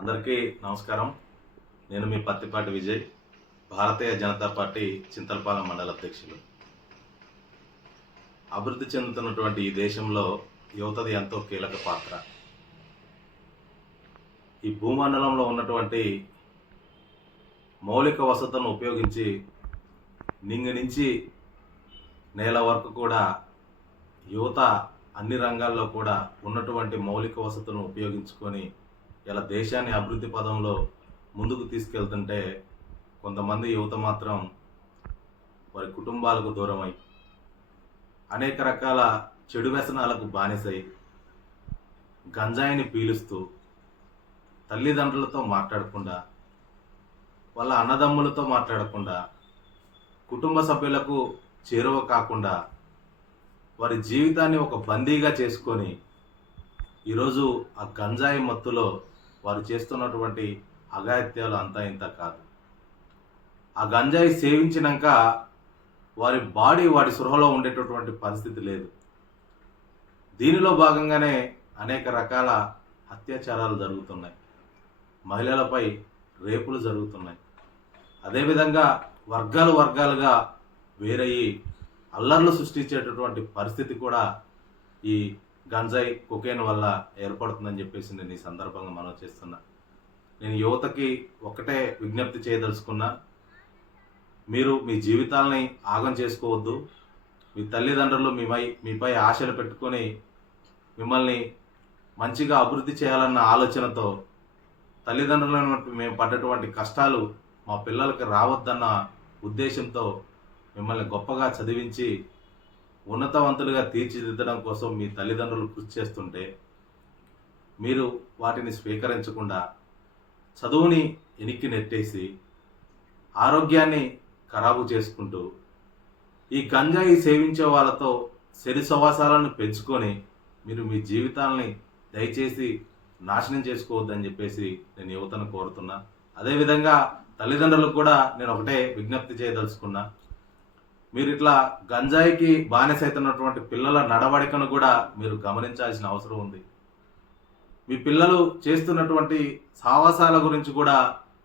అందరికీ నమస్కారం. నేను మీ పత్తిపాటి విజయ్ భారతీయ జనతా పార్టీ చింతలపాలెం మండల అధ్యక్షులు. అభివృద్ధి చెందుతున్నటువంటి ఈ దేశంలో యువతది ఎంతో కీలక పాత్ర. ఈ భూమండలంలో ఉన్నటువంటి మౌలిక వసతులను ఉపయోగించి నింగి నుంచి నేల వరకు కూడా యువత అన్ని రంగాల్లో కూడా ఉన్నటువంటి మౌలిక వసతులను ఉపయోగించుకొని ఇలా దేశాన్ని అభివృద్ధి పదంలో ముందుకు తీసుకెళ్తుంటే కొంతమంది యువత మాత్రం వారి కుటుంబాలకు దూరమై అనేక రకాల చెడు వ్యసనాలకు బానిసై గంజాయిని పీలుస్తూ తల్లిదండ్రులతో మాట్లాడకుండా వాళ్ళ అన్నదమ్ములతో మాట్లాడకుండా కుటుంబ సభ్యులకు చేరువ కాకుండా వారి జీవితాన్ని ఒక బందీగా చేసుకొని ఈరోజు ఆ గంజాయి మత్తులో వారు చేస్తున్నటువంటి అఘాయిత్యాలు అంతా ఇంత కాదు. ఆ గంజాయి సేవించినాక వారి బాడీ వాడి సృహలో ఉండేటటువంటి పరిస్థితి లేదు. దీనిలో భాగంగానే అనేక రకాల అత్యాచారాలు జరుగుతున్నాయి. మహిళలపై రేపులు జరుగుతున్నాయి. అదేవిధంగా వర్గాలు వర్గాలుగా వేరయ్యి అల్లర్లు సృష్టించేటటువంటి పరిస్థితి కూడా ఈ గంజాయి కొకేన్ వల్ల ఏర్పడుతుందని చెప్పేసి నేను ఈ సందర్భంగా మనం చేస్తున్నా. నేను యువతకి ఒకటే విజ్ఞప్తి చేయదలుచుకున్నా. మీరు మీ జీవితాలని ఆగం చేసుకోవద్దు. మీ తల్లిదండ్రులు మీపై మీపై ఆశలు పెట్టుకొని మిమ్మల్ని మంచిగా అభివృద్ధి చేయాలన్న ఆలోచనతో తల్లిదండ్రులను మేము పడ్డటువంటి కష్టాలు మా పిల్లలకి రావద్దన్న ఉద్దేశంతో మిమ్మల్ని గొప్పగా చదివించి ఉన్నతవంతులుగా తీర్చిదిద్దడం కోసం మీ తల్లిదండ్రులు కృషి చేస్తుంటే మీరు వాటిని స్వీకరించకుండా చదువుని ఎనిక్కి నెట్టేసి ఆరోగ్యాన్ని ఖరాబు చేసుకుంటూ ఈ గంజాయి సేవించే వాళ్ళతో శరి సవాసాలను పెంచుకొని మీరు మీ జీవితాలని దయచేసి నాశనం చేసుకోవద్దని చెప్పేసి నేను యువతను కోరుతున్నా. అదేవిధంగా తల్లిదండ్రులకు కూడా నేను ఒకటే విజ్ఞప్తి చేయదలుచుకున్నా. మీరు ఇట్లా గంజాయికి బానిసైతున్నటువంటి పిల్లల నడవడికను కూడా మీరు గమనించాల్సిన అవసరం ఉంది. మీ పిల్లలు చేస్తున్నటువంటి సావాసాల గురించి కూడా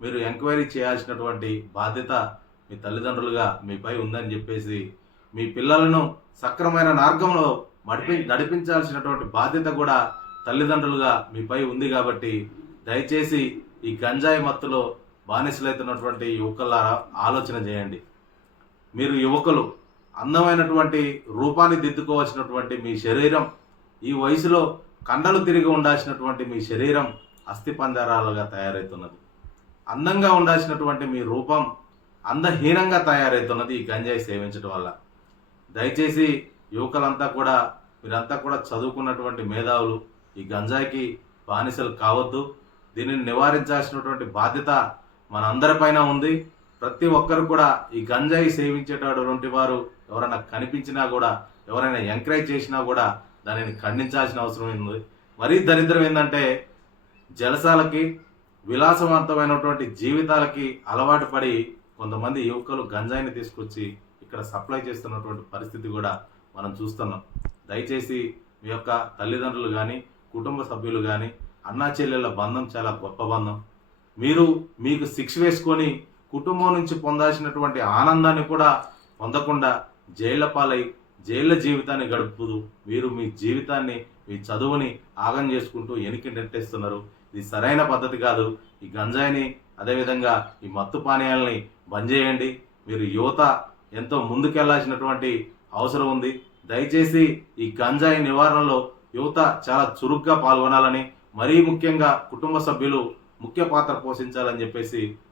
మీరు ఎంక్వైరీ చేయాల్సినటువంటి బాధ్యత మీ తల్లిదండ్రులుగా మీపై ఉందని చెప్పేసి మీ పిల్లలను సక్రమైన మార్గంలో మడిపి నడిపించాల్సినటువంటి బాధ్యత కూడా తల్లిదండ్రులుగా మీపై ఉంది కాబట్టి దయచేసి ఈ గంజాయి మత్తులో బానిసలైతున్నటువంటి యువకులారా ఆలోచన చేయండి. మీరు యువకులు అందమైనటువంటి రూపాన్ని దిద్దుకోవాల్సినటువంటి మీ శరీరం ఈ వయసులో కండలు తిరిగి ఉండాల్సినటువంటి మీ శరీరం అస్థిపంజరాలుగా తయారవుతున్నది అందంగా ఉండాల్సినటువంటి మీ రూపం అందహీనంగా తయారవుతున్నది ఈ గంజాయి సేవించడం వల్ల. దయచేసి యువకులంతా కూడా మీరంతా కూడా చదువుకున్నటువంటి మేధావులు ఈ గంజాయికి బానిసలు కావద్దు. దీనిని నివారించాల్సినటువంటి బాధ్యత మన అందరిపైన ఉంది. ప్రతి ఒక్కరు కూడా ఈ గంజాయి సేవించేటటువంటి వారు ఎవరైనా కనిపించినా కూడా ఎవరైనా ఎంకరేజ్ చేసినా కూడా దానిని ఖండించాల్సిన అవసరం ఉంది. మరీ దరిద్రం ఏంటంటే జలసాలకి విలాసవంతమైనటువంటి జీవితాలకి అలవాటు పడి కొంతమంది యువకులు గంజాయిని తీసుకొచ్చి ఇక్కడ సప్లై చేస్తున్నటువంటి పరిస్థితి కూడా మనం చూస్తున్నాం. దయచేసి మీ యొక్క తల్లిదండ్రులు కానీ కుటుంబ సభ్యులు కానీ అన్నా చెల్లెళ్ళ బంధం చాలా గొప్ప బంధం. మీరు మీకు శిక్ష వేసుకొని కుటుంబం నుంచి పొందాల్సినటువంటి ఆనందాన్ని కూడా పొందకుండా జైళ్ళ పాలై జైళ్ళ జీవితాన్ని గడుపుతూ మీరు మీ జీవితాన్ని మీ చదువుని ఆగం చేసుకుంటూ ఎనికి నెట్టేస్తున్నారు. ఇది సరైన పద్ధతి కాదు. ఈ గంజాయిని అదేవిధంగా ఈ మత్తు పానీయాలని బంద్ చేయండి. మీరు యువత ఎంతో ముందుకెళ్ళాల్సినటువంటి అవసరం ఉంది. దయచేసి ఈ గంజాయి నివారణలో యువత చాలా చురుగ్గా పాల్గొనాలని మరీ ముఖ్యంగా కుటుంబ సభ్యులు ముఖ్య పాత్ర పోషించాలని చెప్పేసి